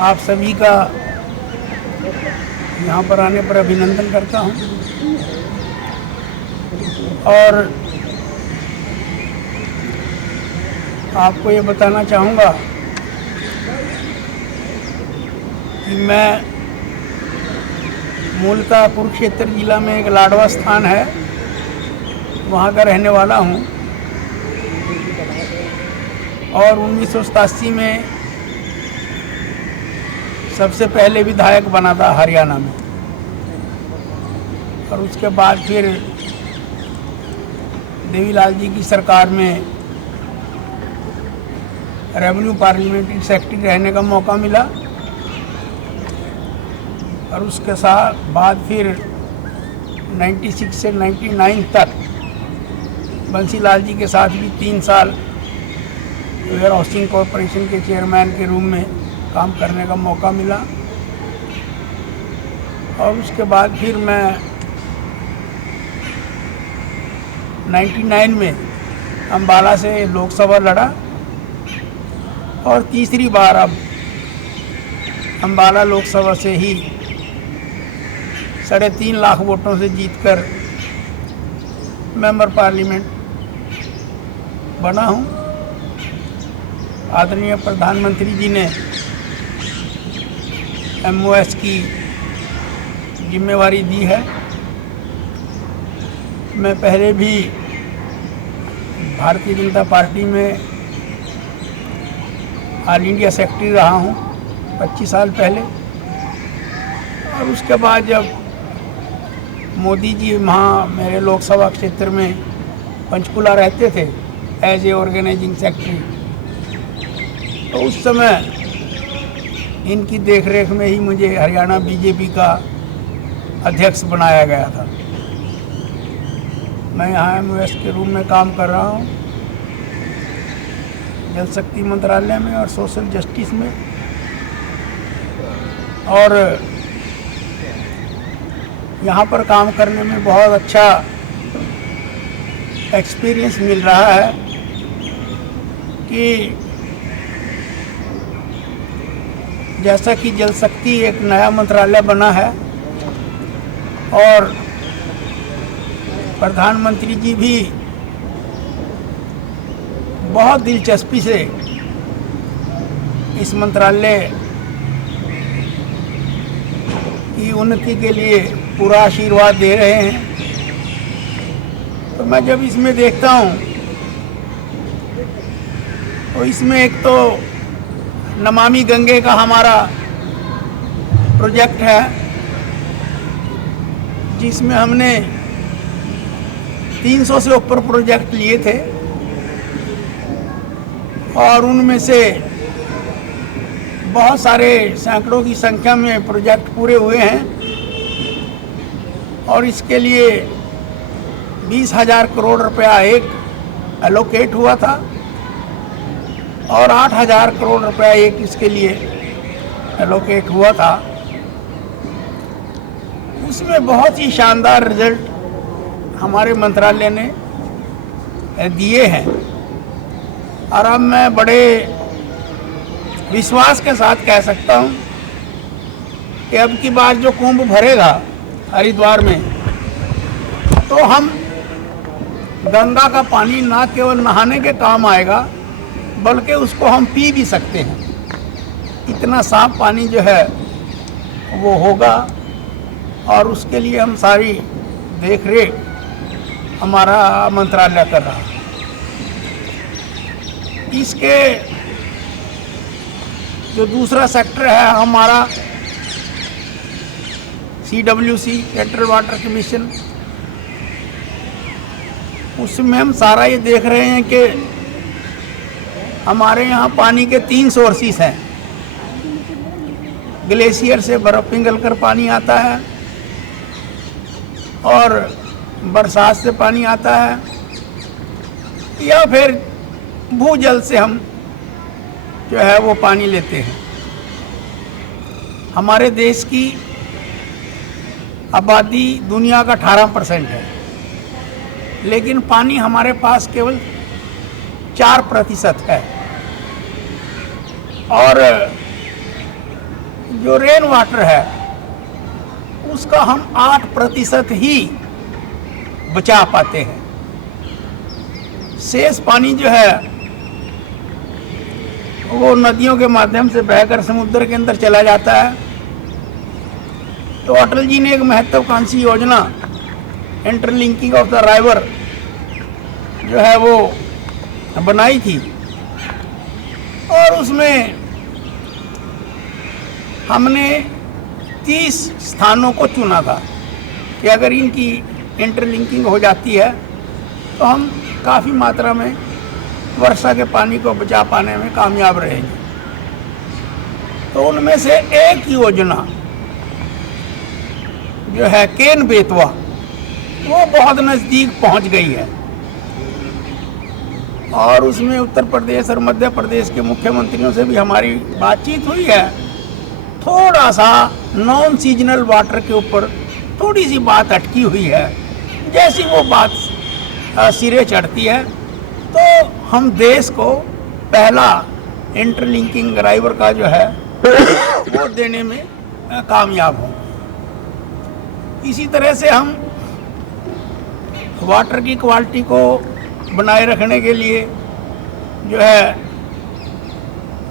आप सभी का यहाँ पर आने पर अभिनंदन करता हूँ और आपको ये बताना चाहूँगा कि मैं मूलतः कुरुक्षेत्र जिला में एक लाडवा स्थान है, वहाँ का रहने वाला हूँ और 1987 में सबसे पहले विधायक बना था हरियाणा में और उसके बाद फिर देवीलाल जी की सरकार में रेवेन्यू पार्लियामेंट्री सेक्रेटरी रहने का मौका मिला और उसके साथ बाद फिर 96 से 99 तक बंसीलाल जी के साथ भी 3 साल वेयर हाउसिंग कॉरपोरेशन के चेयरमैन के रूप में काम करने का मौका मिला और उसके बाद फिर मैं 99 में अम्बाला से लोकसभा लड़ा और तीसरी बार अब अम्बाला लोकसभा से ही 3.5 लाख वोटों से जीतकर मेंबर पार्लियामेंट बना हूँ। आदरणीय प्रधानमंत्री जी ने MOS की जिम्मेवारी दी है। मैं पहले भी भारतीय जनता पार्टी में ऑल इंडिया सेक्रेटरी रहा हूँ 25 साल पहले और उसके बाद जब मोदी जी वहाँ मेरे लोकसभा क्षेत्र में पंचकुला रहते थे एज ए ऑर्गेनाइजिंग सेक्रेटरी, तो उस समय इनकी देखरेख में ही मुझे हरियाणा बीजेपी का अध्यक्ष बनाया गया था। मैं यहाँ MOS के रूप में काम कर रहा हूँ, जल शक्ति मंत्रालय में और सोशल जस्टिस में, और यहाँ पर काम करने में बहुत अच्छा एक्सपीरियंस मिल रहा है कि जैसा कि जल शक्ति एक नया मंत्रालय बना है और प्रधानमंत्री जी भी बहुत दिलचस्पी से इस मंत्रालय की उन्नति के लिए पूरा आशीर्वाद दे रहे हैं। तो मैं जब इसमें देखता हूँ तो इसमें एक तो नमामि गंगे का हमारा प्रोजेक्ट है जिसमें हमने 300 से ऊपर प्रोजेक्ट लिए थे और उनमें से बहुत सारे सैकड़ों की संख्या में प्रोजेक्ट पूरे हुए हैं और इसके लिए 20,000 करोड़ रुपया एक एलोकेट हुआ था और 8,000 करोड़ रुपया एक इसके लिए एलोकेट हुआ था। उसमें बहुत ही शानदार रिजल्ट हमारे मंत्रालय ने दिए हैं और अब मैं बड़े विश्वास के साथ कह सकता हूँ कि अब की बार जो कुंभ भरेगा हरिद्वार में, तो हम गंगा का पानी ना केवल नहाने के काम आएगा बल्कि उसको हम पी भी सकते हैं। इतना साफ पानी जो है वो होगा और उसके लिए हम सारी देखरेख हमारा मंत्रालय कर रहा है। इसके जो दूसरा सेक्टर है हमारा CWC सेंट्रल वाटर कमीशन, उसमें हम सारा ये देख रहे हैं कि हमारे यहाँ पानी के 3 सोर्सेस हैं। ग्लेशियर से बर्फ़ पिघल कर पानी आता है और बरसात से पानी आता है या फिर भूजल से हम जो है वो पानी लेते हैं। हमारे देश की आबादी दुनिया का 18% है, लेकिन पानी हमारे पास केवल 4% है और जो रेन वाटर है उसका हम 8% ही बचा पाते हैं। शेष पानी जो है वो नदियों के माध्यम से बहकर समुद्र के अंदर चला जाता है। तो अटल जी ने एक महत्वाकांक्षी योजना इंटरलिंकिंग ऑफ द राइवर जो है वो बनाई थी, और उसमें हमने 30 स्थानों को चुना था कि अगर इनकी इंटरलिंकिंग हो जाती है तो हम काफ़ी मात्रा में वर्षा के पानी को बचा पाने में कामयाब रहेंगे। तो उनमें से एक योजना जो है केन बेतवा, वो बहुत नज़दीक पहुंच गई है, और उसमें उत्तर प्रदेश और मध्य प्रदेश के मुख्यमंत्रियों से भी हमारी बातचीत हुई है। थोड़ा सा नॉन सीजनल वाटर के ऊपर थोड़ी सी बात अटकी हुई है। जैसी वो बात सिरे चढ़ती है तो हम देश को पहला इंटरलिंकिंग राइवर का जो है वो देने में कामयाब हों। इसी तरह से हम वाटर की क्वालिटी को बनाए रखने के लिए जो है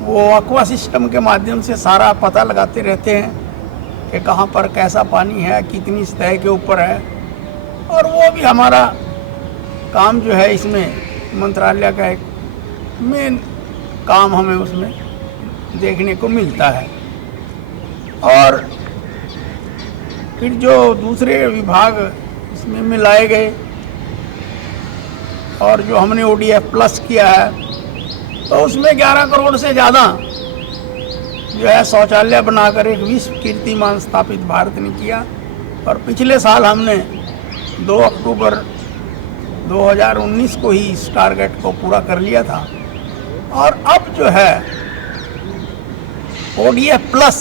वो एक्वा सिस्टम के माध्यम से सारा पता लगाते रहते हैं कि कहाँ पर कैसा पानी है, कितनी सतह के ऊपर है, और वो भी हमारा काम जो है इसमें मंत्रालय का एक मेन काम हमें उसमें देखने को मिलता है। और फिर जो दूसरे विभाग इसमें मिलाए गए और जो हमने ODF प्लस किया है, तो उसमें 11 करोड़ से ज़्यादा जो है शौचालय बनाकर एक विश्व कीर्तिमान स्थापित भारत ने किया। और पिछले साल हमने 2 अक्टूबर 2019 को ही इस टारगेट को पूरा कर लिया था। और अब जो है ODF प्लस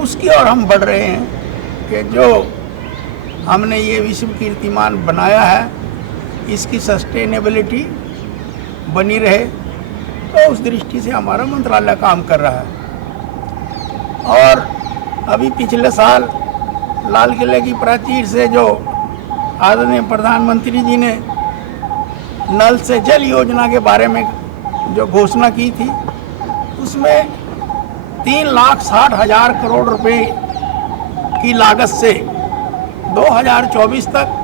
उसकी ओर हम बढ़ रहे हैं कि जो हमने ये विश्व कीर्तिमान बनाया है इसकी सस्टेनेबिलिटी बनी रहे, तो उस दृष्टि से हमारा मंत्रालय काम कर रहा है। और अभी पिछले साल लाल किले की प्राचीर से जो आदरणीय प्रधानमंत्री जी ने नल से जल योजना के बारे में जो घोषणा की थी, उसमें 3,60,000 करोड़ रुपए की लागत से 2024 तक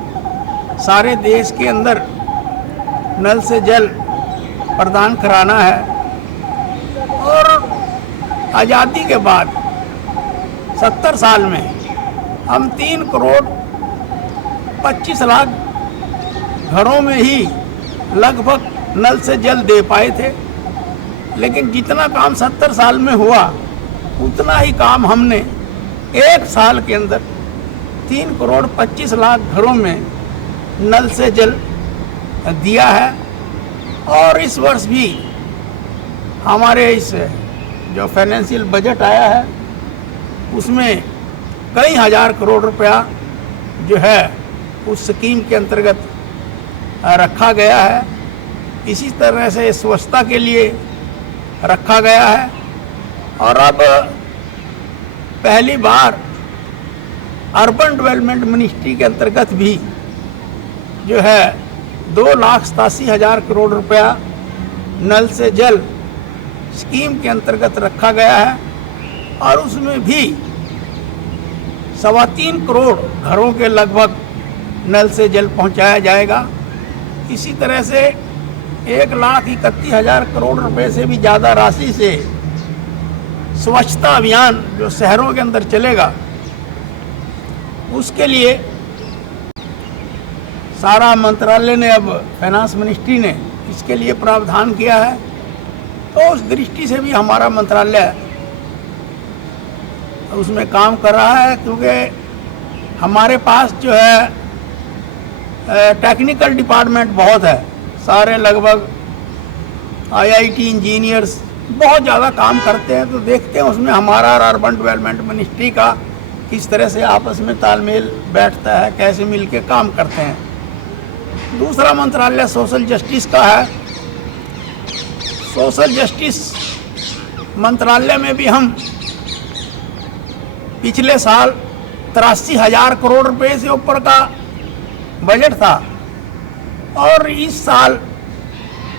सारे देश के अंदर नल से जल प्रदान कराना है। और आज़ादी के बाद 70 साल में हम 3 करोड़ 25 लाख घरों में ही लगभग नल से जल दे पाए थे, लेकिन जितना काम 70 साल में हुआ उतना ही काम हमने एक साल के अंदर 3 करोड़ 25 लाख घरों में नल से जल दिया है। और इस वर्ष भी हमारे इस जो फाइनेंशियल बजट आया है उसमें कई हज़ार करोड़ रुपया जो है उस स्कीम के अंतर्गत रखा गया है। इसी तरह से स्वच्छता के लिए रखा गया है। और अब पहली बार अर्बन डेवलपमेंट मिनिस्ट्री के अंतर्गत भी जो है 2,87,000 करोड़ रुपया नल से जल स्कीम के अंतर्गत रखा गया है, और उसमें भी 3.25 करोड़ घरों के लगभग नल से जल पहुंचाया जाएगा। इसी तरह से 1,31,000 करोड़ रुपए से भी ज़्यादा राशि से स्वच्छता अभियान जो शहरों के अंदर चलेगा, उसके लिए सारा मंत्रालय ने, अब फाइनेंस मिनिस्ट्री ने इसके लिए प्रावधान किया है। तो उस दृष्टि से भी हमारा मंत्रालय उसमें काम कर रहा है, क्योंकि हमारे पास जो है टेक्निकल डिपार्टमेंट बहुत है। सारे लगभग IIT इंजीनियर्स बहुत ज़्यादा काम करते हैं। तो देखते हैं उसमें हमारा और अर्बन डेवलपमेंट मिनिस्ट्री का किस तरह से आपस में तालमेल बैठता है, कैसे मिलके काम करते हैं। दूसरा मंत्रालय सोशल जस्टिस का है। सोशल जस्टिस मंत्रालय में भी हम पिछले साल 83,000 करोड़ रुपए से ऊपर का बजट था और इस साल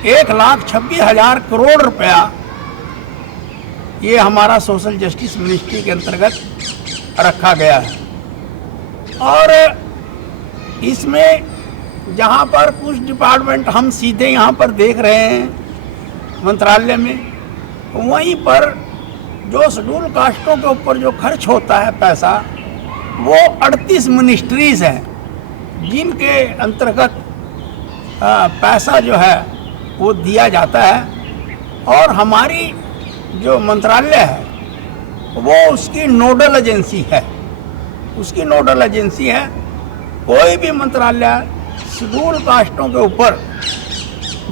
1,26,000 करोड़ रुपया ये हमारा सोशल जस्टिस मिनिस्ट्री के अंतर्गत रखा गया है। और इसमें जहाँ पर कुछ डिपार्टमेंट हम सीधे यहाँ पर देख रहे हैं मंत्रालय में, वहीं पर जो शेड्यूल कास्टों के ऊपर जो खर्च होता है पैसा, वो 38 मिनिस्ट्रीज़ हैं जिनके अंतर्गत पैसा जो है वो दिया जाता है। और हमारी जो मंत्रालय है वो उसकी नोडल एजेंसी है, उसकी नोडल एजेंसी है। कोई भी मंत्रालय शेड्यूल कास्टों के ऊपर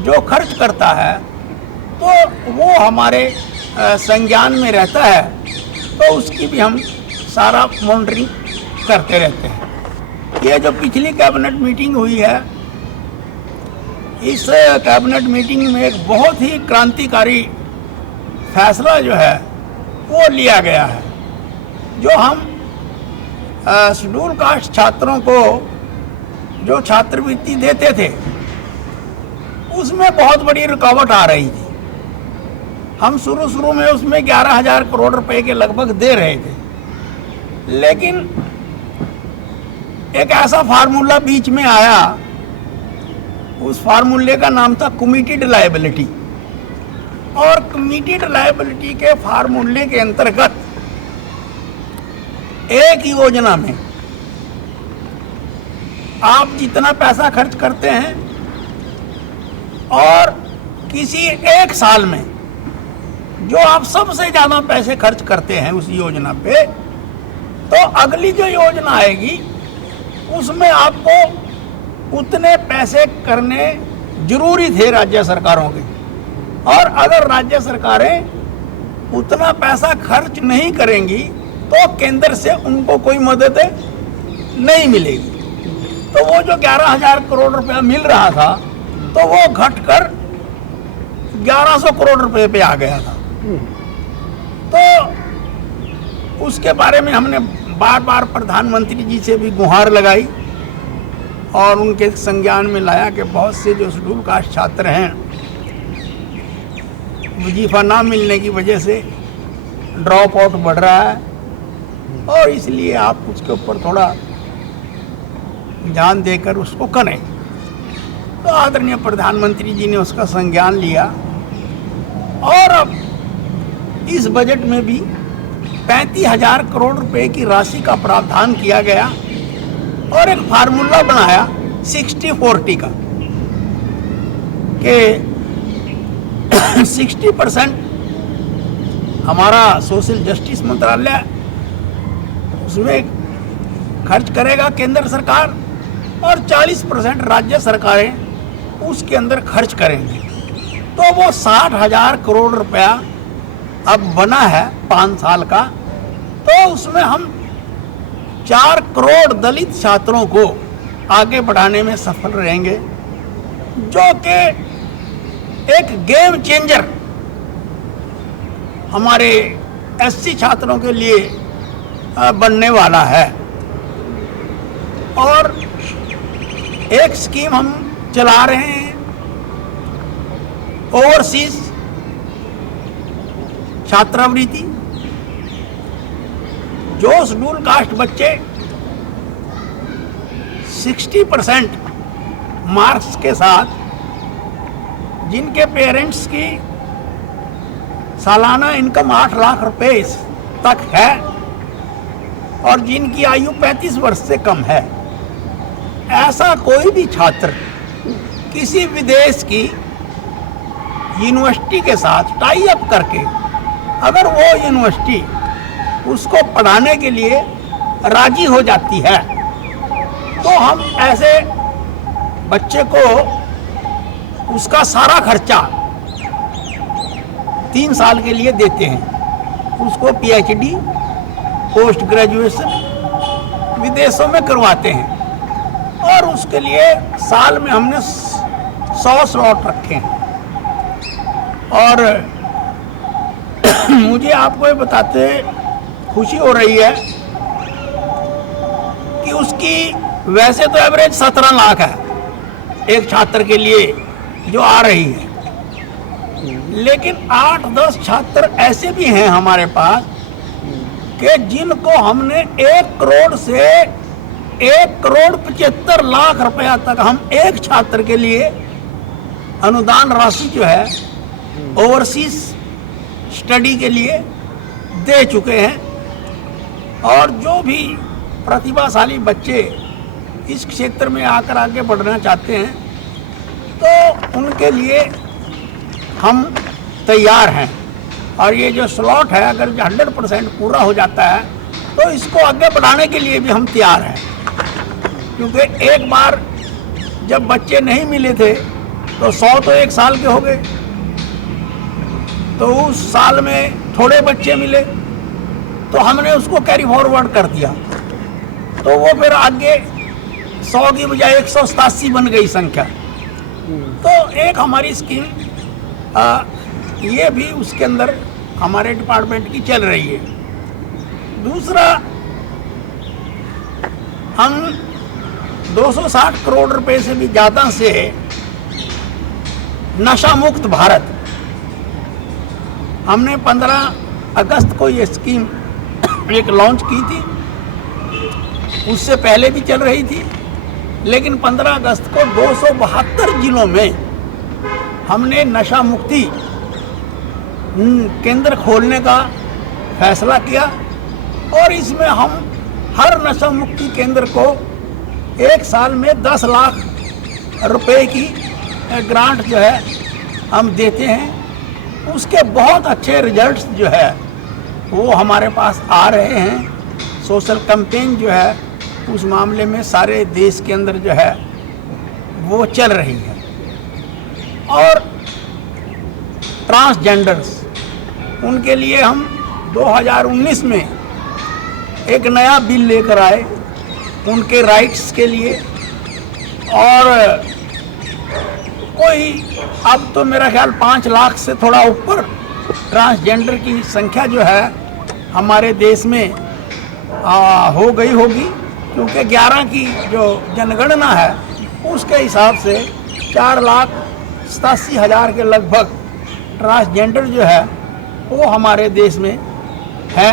जो खर्च करता है तो वो हमारे संज्ञान में रहता है, तो उसकी भी हम सारा मॉनिटरिंग करते रहते हैं। ये जो पिछली कैबिनेट मीटिंग हुई है, इस कैबिनेट मीटिंग में एक बहुत ही क्रांतिकारी फैसला जो है वो लिया गया है। जो हम शेड्यूल कास्ट छात्रों को जो छात्रवृत्ति देते थे उसमें बहुत बड़ी रुकावट आ रही थी। हम शुरू में उसमें 11,000 करोड़ रुपए के लगभग दे रहे थे, लेकिन एक ऐसा फार्मूला बीच में आया, उस फार्मूले का नाम था कमिटेड लायबिलिटी। और कमिटेड लायबिलिटी के फार्मूले के अंतर्गत एक योजना में आप जितना पैसा खर्च करते हैं और किसी एक साल में जो आप सबसे ज़्यादा पैसे खर्च करते हैं उस योजना पे, तो अगली जो योजना आएगी उसमें आपको उतने पैसे करने जरूरी थे राज्य सरकारों के। और अगर राज्य सरकारें उतना पैसा खर्च नहीं करेंगी तो केंद्र से उनको कोई मदद नहीं मिलेगी। तो वो जो 11,000 करोड़ रुपया मिल रहा था तो वो घटकर 1,100 करोड़ रुपए पे आ गया था। तो उसके बारे में हमने बार बार प्रधानमंत्री जी से भी गुहार लगाई और उनके संज्ञान में लाया कि बहुत से जो शेड्यूल कास्ट छात्र हैं वजीफा ना मिलने की वजह से ड्रॉप आउट बढ़ रहा है और इसलिए आप उसके ऊपर थोड़ा ध्यान देकर उसको करें। तो आदरणीय प्रधानमंत्री जी ने उसका संज्ञान लिया और अब इस बजट में भी 35,000 करोड़ रुपए की राशि का प्रावधान किया गया और एक फार्मूला बनाया 60-40 का कि 60% हमारा सोशल जस्टिस मंत्रालय उसमें खर्च करेगा केंद्र सरकार और 40% राज्य सरकारें उसके अंदर खर्च करेंगे। तो वो 60,000 करोड़ रुपया अब बना है 5 साल का। तो उसमें हम 4 करोड़ दलित छात्रों को आगे बढ़ाने में सफल रहेंगे, जो कि एक गेम चेंजर हमारे एससी छात्रों के लिए बनने वाला है। और एक स्कीम हम चला रहे हैं ओवरसीज छात्रवृत्ति। जो शेड्यूल कास्ट बच्चे 60% मार्क्स के साथ जिनके पेरेंट्स की सालाना इनकम 8 लाख रुपए तक है और जिनकी आयु 35 वर्ष से कम है, ऐसा कोई भी छात्र किसी विदेश की यूनिवर्सिटी के साथ टाई अप करके अगर वो यूनिवर्सिटी उसको पढ़ाने के लिए राजी हो जाती है तो हम ऐसे बच्चे को उसका सारा खर्चा 3 साल के लिए देते हैं। उसको पीएचडी पोस्ट ग्रेजुएशन विदेशों में करवाते हैं और उसके लिए साल में हमने 100 स्लॉट रखे हैं। और मुझे आपको ये बताते खुशी हो रही है उसकी वैसे तो एवरेज 17 लाख है एक छात्र के लिए जो आ रही है, लेकिन 8-10 छात्र ऐसे भी हैं हमारे पास कि जिनको हमने 1 करोड़ से 1,75,00,000 रुपया तक हम एक छात्र के लिए अनुदान राशि जो है ओवरसीज स्टडी के लिए दे चुके हैं। और जो भी प्रतिभाशाली बच्चे इस क्षेत्र में आकर आगे बढ़ना चाहते हैं तो उनके लिए हम तैयार हैं। और ये जो स्लॉट है अगर 100% पूरा हो जाता है तो इसको आगे बढ़ाने के लिए भी हम तैयार हैं, क्योंकि एक बार जब बच्चे नहीं मिले थे तो 100 तो 1 साल के हो गए, तो उस साल में थोड़े बच्चे मिले तो हमने उसको कैरी फॉरवर्ड कर दिया, तो वो फिर आगे 100 की बजाय 187 बन गई संख्या। तो एक हमारी स्कीम ये भी उसके अंदर हमारे डिपार्टमेंट की चल रही है। दूसरा, हम 260 करोड़ रुपए से भी ज़्यादा से नशा मुक्त भारत, हमने 15 अगस्त को ये स्कीम एक लॉन्च की थी, उससे पहले भी चल रही थी, लेकिन 15 अगस्त को 272 जिलों में हमने नशा मुक्ति केंद्र खोलने का फैसला किया। और इसमें हम हर नशा मुक्ति केंद्र को 1 साल में 10 लाख रुपए की ग्रांट जो है हम देते हैं। उसके बहुत अच्छे रिजल्ट्स जो है वो हमारे पास आ रहे हैं। सोशल कैंपेन जो है उस मामले में सारे देश के अंदर जो है वो चल रही है। और ट्रांसजेंडर्स, उनके लिए हम 2019 में एक नया बिल लेकर आए उनके राइट्स के लिए। और कोई अब तो मेरा ख्याल 5 लाख से थोड़ा ऊपर ट्रांसजेंडर की संख्या जो है हमारे देश में हो गई होगी, क्योंकि 11 की जो जनगणना है उसके हिसाब से 4,87,000 के लगभग ट्रांसजेंडर जो है वो हमारे देश में है।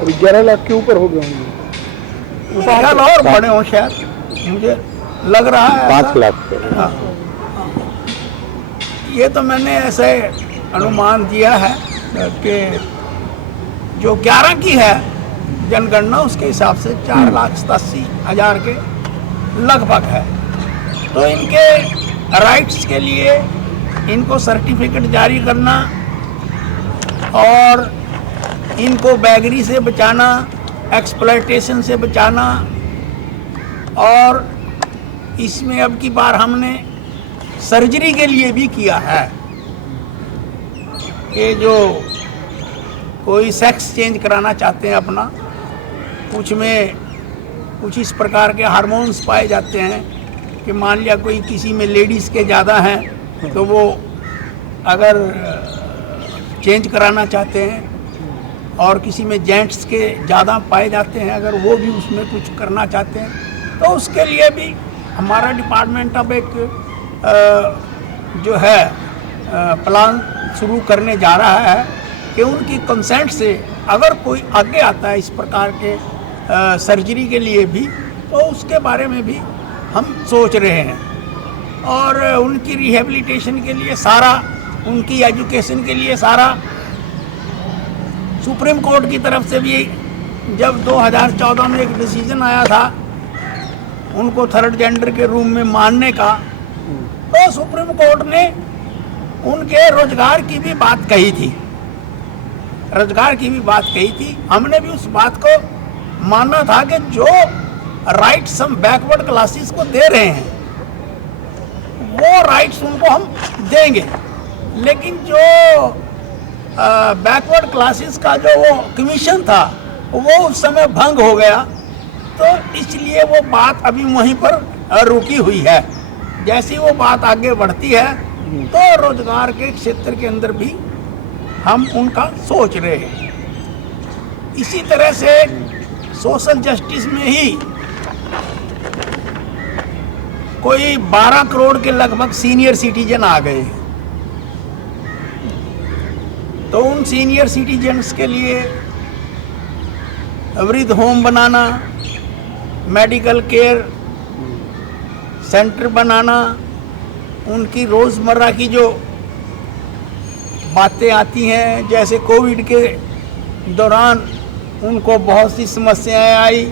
अभी 11 लाख के ऊपर हो गए होंगे, ख्याल और बड़े हों शायद, मुझे लग रहा है 5 लाख। हाँ, ये तो मैंने ऐसे अनुमान दिया है कि जो 11 की है जनगणना उसके हिसाब से 4,87,000 के लगभग है। तो इनके राइट्स के लिए इनको सर्टिफिकेट जारी करना और इनको बैगरी से बचाना, एक्सप्लॉयटेशन से बचाना। और इसमें अब की बार हमने सर्जरी के लिए भी किया है। ये जो कोई सेक्स चेंज कराना चाहते हैं अपना, कुछ में कुछ इस प्रकार के हार्मोन्स पाए जाते हैं कि मान लिया कोई किसी में लेडीज़ के ज़्यादा हैं तो वो अगर चेंज कराना चाहते हैं, और किसी में जेंट्स के ज़्यादा पाए जाते हैं अगर वो भी उसमें कुछ करना चाहते हैं तो उसके लिए भी हमारा डिपार्टमेंट अब एक जो है प्लान शुरू करने जा रहा है कि उनकी कंसेंट से अगर कोई आगे आता है इस प्रकार के सर्जरी के लिए भी, तो उसके बारे में भी हम सोच रहे हैं। और उनकी रिहेबिलिटेशन के लिए सारा, उनकी एजुकेशन के लिए सारा, सुप्रीम कोर्ट की तरफ से भी जब 2014 में एक डिसीजन आया था उनको थर्ड जेंडर के रूम में मानने का, तो सुप्रीम कोर्ट ने उनके रोजगार की भी बात कही थी, रोजगार की भी बात कही थी। हमने भी उस बात को माना था कि जो राइट्स हम बैकवर्ड क्लासेस को दे रहे हैं वो राइट्स उनको हम देंगे, लेकिन जो बैकवर्ड क्लासेस का जो वो कमीशन था वो उस समय भंग हो गया, तो इसलिए वो बात अभी वहीं पर रुकी हुई है। जैसी वो बात आगे बढ़ती है तो रोजगार के क्षेत्र के अंदर भी हम उनका सोच रहे हैं। इसी तरह से सोशल जस्टिस में ही कोई 12 करोड़ के लगभग सीनियर सिटीजन आ गए। तो उन सीनियर सिटीजन्स के लिए वृद्ध होम बनाना, मेडिकल केयर सेंटर बनाना, उनकी रोज़मर्रा की जो बातें आती हैं, जैसे कोविड के दौरान उनको बहुत सी समस्याएं आई,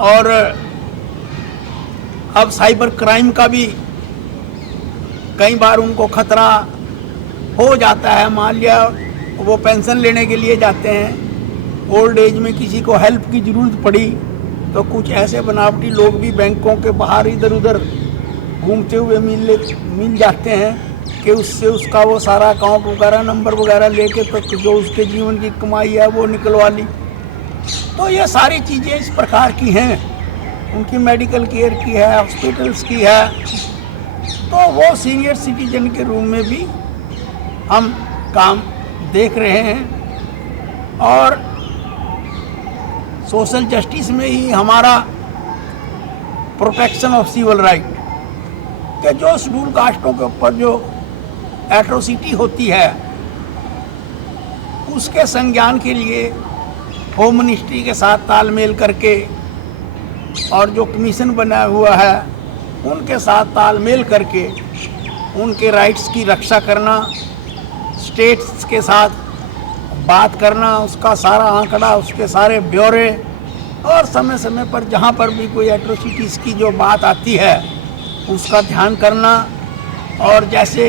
और अब साइबर क्राइम का भी कई बार उनको खतरा हो जाता है। मान लिया वो पेंशन लेने के लिए जाते हैं, ओल्ड एज में किसी को हेल्प की ज़रूरत पड़ी, तो कुछ ऐसे बनावटी लोग भी बैंकों के बाहर इधर उधर घूमते हुए मिल जाते हैं कि उससे उसका वो सारा अकाउंट वगैरह नंबर वगैरह लेके तो जो उसके जीवन की कमाई है वो निकलवा ली। तो ये सारी चीज़ें इस प्रकार की हैं, उनकी मेडिकल केयर की है, हॉस्पिटल्स की है। तो वो सीनियर सिटीजन के रूम में भी हम काम देख रहे हैं, और सोशल जस्टिस में ही हमारा प्रोटेक्शन ऑफ सिविल राइट के जो शेड्यूल कास्टों के ऊपर जो एट्रोसिटी होती है उसके संज्ञान के लिए होम मिनिस्ट्री के साथ तालमेल करके, और जो कमीशन बना हुआ है उनके साथ तालमेल करके उनके राइट्स की रक्षा करना, स्टेट्स के साथ बात करना, उसका सारा आंकड़ा, उसके सारे ब्यौरे, और समय समय पर जहाँ पर भी कोई एट्रोसिटीज़ की जो बात आती है उसका ध्यान करना। और जैसे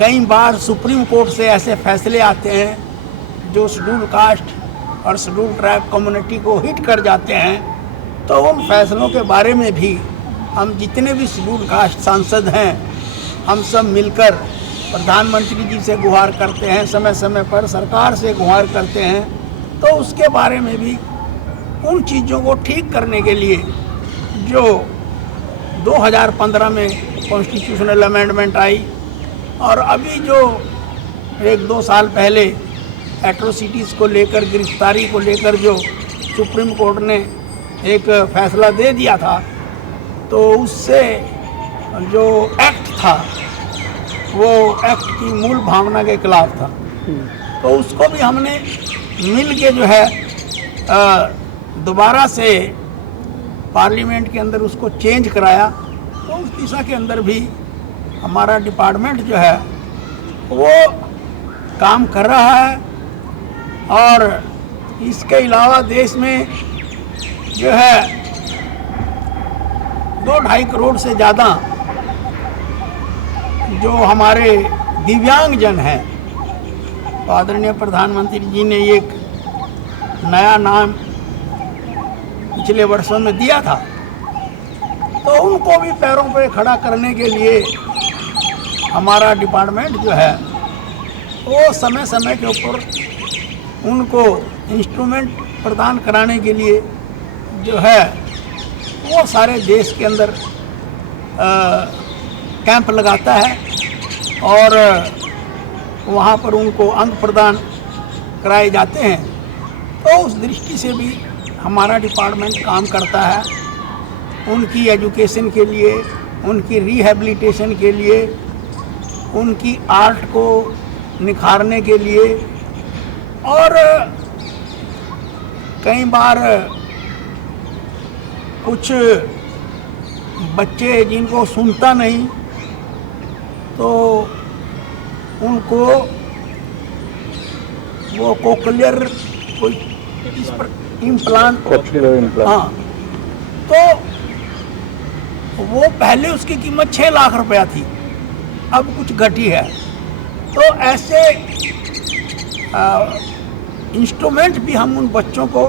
कई बार सुप्रीम कोर्ट से ऐसे फैसले आते हैं जो शेड्यूल कास्ट और शेड्यूल ट्राइब कम्युनिटी को हिट कर जाते हैं, तो उन फैसलों के बारे में भी हम जितने भी शेड्यूल कास्ट सांसद हैं, हम सब मिलकर प्रधानमंत्री जी से गुहार करते हैं, समय समय पर सरकार से गुहार करते हैं। तो उसके बारे में भी उन चीज़ों को ठीक करने के लिए जो 2015 में कॉन्स्टिट्यूशनल अमेंडमेंट आई, और अभी जो 1-2 साल पहले एट्रोसिटीज़ को लेकर, गिरफ्तारी को लेकर जो सुप्रीम कोर्ट ने एक फैसला दे दिया था, तो उससे जो एक्ट था वो एक्ट की मूल भावना के खिलाफ था। तो उसको भी हमने मिल के जो है दोबारा से पार्लियामेंट के अंदर उसको चेंज कराया। तो उस दिशा के अंदर भी हमारा डिपार्टमेंट जो है वो काम कर रहा है। और इसके अलावा देश में जो है 2-2.5 करोड़ से ज़्यादा जो हमारे दिव्यांगजन हैं, तो आदरणीय प्रधानमंत्री जी ने एक नया नाम पिछले वर्षों में दिया था, तो उनको भी पैरों पे खड़ा करने के लिए हमारा डिपार्टमेंट जो है वो समय समय के ऊपर उनको इंस्ट्रूमेंट प्रदान कराने के लिए जो है वो सारे देश के अंदर कैंप लगाता है, और वहाँ पर उनको अंग प्रदान कराए जाते हैं। तो उस दृष्टि से भी हमारा डिपार्टमेंट काम करता है, उनकी एजुकेशन के लिए, उनकी रिहैबिलिटेशन के लिए, उनकी आर्ट को निखारने के लिए। और कई बार कुछ बच्चे जिनको सुनता नहीं, तो उनको वो कोक्लियर कोई इस पर इम्प्लांट, हाँ, तो वो पहले उसकी कीमत 6 लाख रुपया थी, अब कुछ घटी है। तो ऐसे इंस्ट्रूमेंट भी हम उन बच्चों को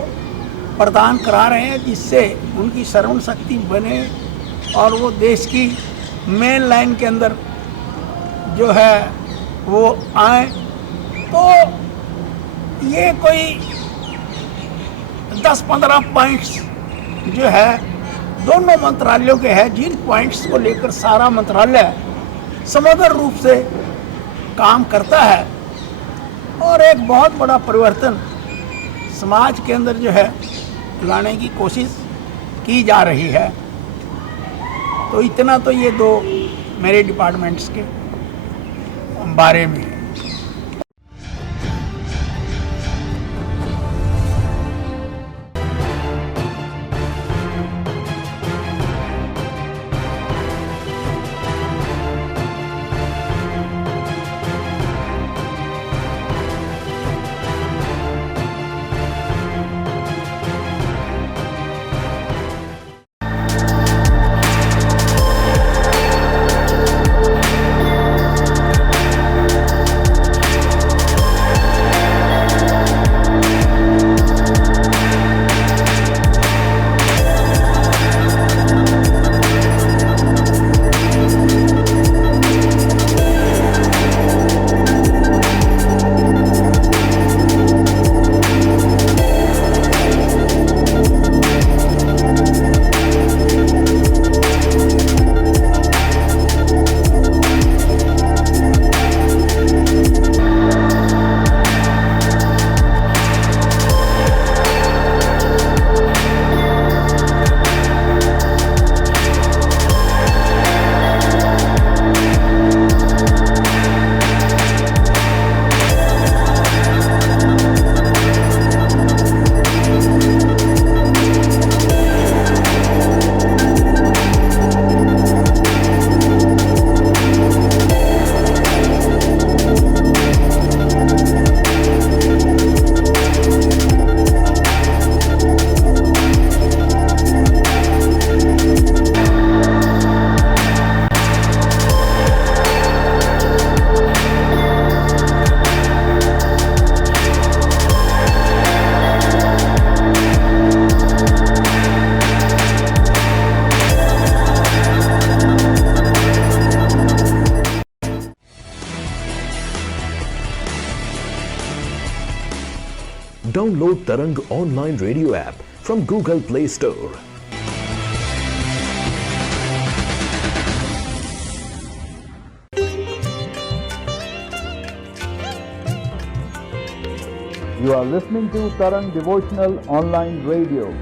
प्रदान करा रहे हैं, जिससे उनकी श्रवण शक्ति बने और वो देश की मेन लाइन के अंदर जो है वो आए। तो ये कोई 10-15 पॉइंट्स जो है दोनों मंत्रालयों के हैं, जिन पॉइंट्स को लेकर सारा मंत्रालय समग्र रूप से काम करता है, और एक बहुत बड़ा परिवर्तन समाज के अंदर जो है लाने की कोशिश की जा रही है। तो इतना तो ये दो मेरे डिपार्टमेंट्स के बारे में। Download Tarang online radio app from Google Play Store. You are listening to Tarang Devotional Online Radio.